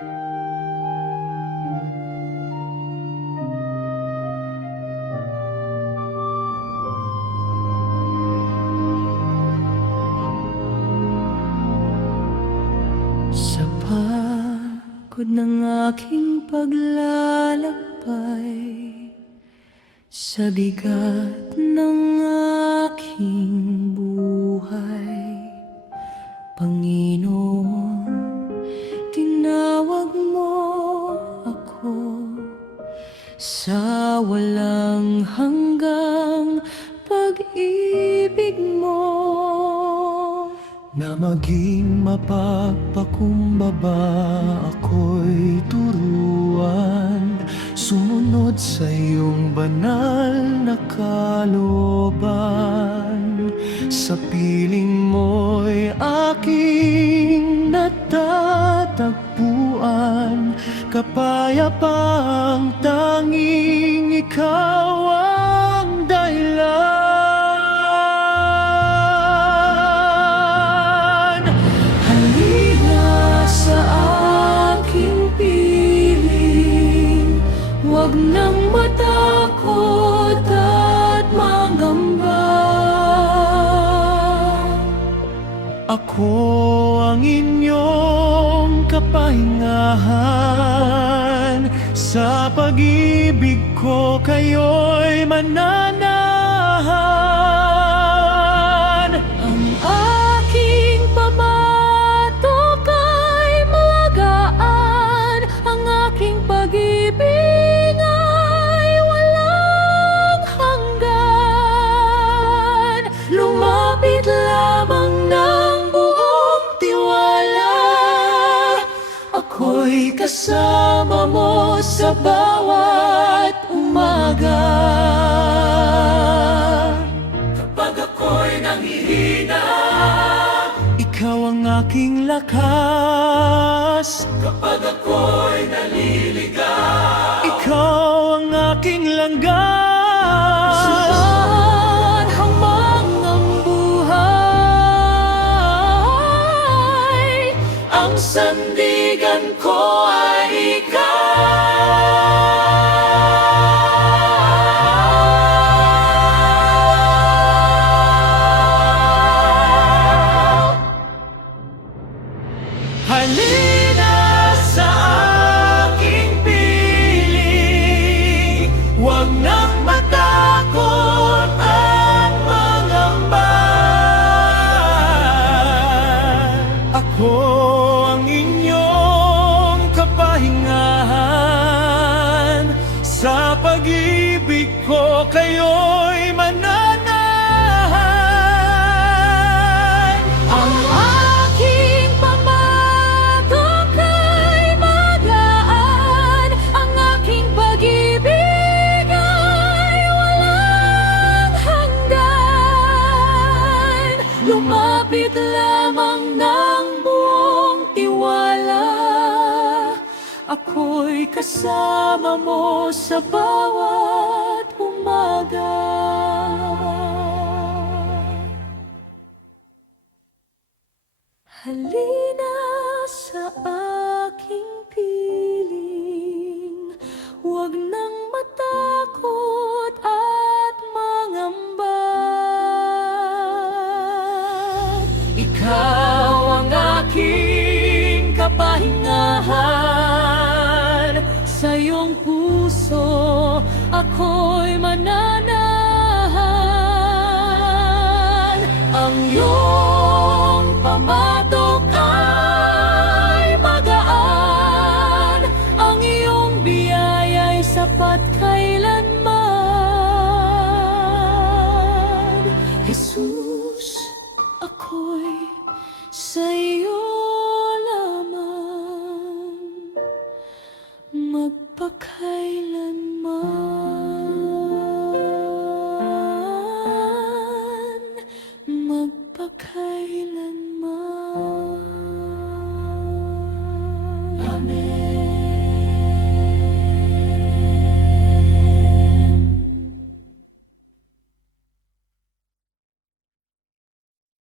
Sa pagod ng aking paglalakbay, sa bigat ng aking buhay, Panginoon, tinawag mo ako sa walang hanggang pag-ibig mo, na maging mapagpakumbaba ako'y turuan, sumunod sa iyong banal na kalooban. Sa piling mo'y aking natatagpuan kapayapang tanging ikaw ang dahilan. Halina sa aking piling, huwag nang matakot at mangamba. Ako ang inyong kapahingahan, sa pag-ibig ko kayo'y mananahan. Ang aking pamatok ay magaan, ang aking pag-ibig ay walang hanggan. Lumapit lamang ng buong tiwala, ako'y kasama mo sa bawat umaga. Kapag ako'y nanghihina, ikaw ang aking lakas. Kapag ako'y naliligaw, ikaw ang aking langgan. Saan hamang ang buhay, ang sandigan ko ay ikaw. Halina sa aking piling, huwag nang matakot at mangamba. Ako ang inyong kapahingahan, sa pag-ibig ko kayo'y mananahan. Ang aking pamatok ay magaan, ang aking pag-ibig ay walang hanggan. Lumapit lamang ng buong tiwala, ako'y kasama mo sa bawat umaga. Halina sa aking piling, huwag nang matakot at mangamba. Ikaw ang aking kapahingahan, sa iyong puso ako'y mananahan. Ang iyong pamatok ay magaan, ang iyong biyaya'y sapat kailanman. Jesus, ako'y sa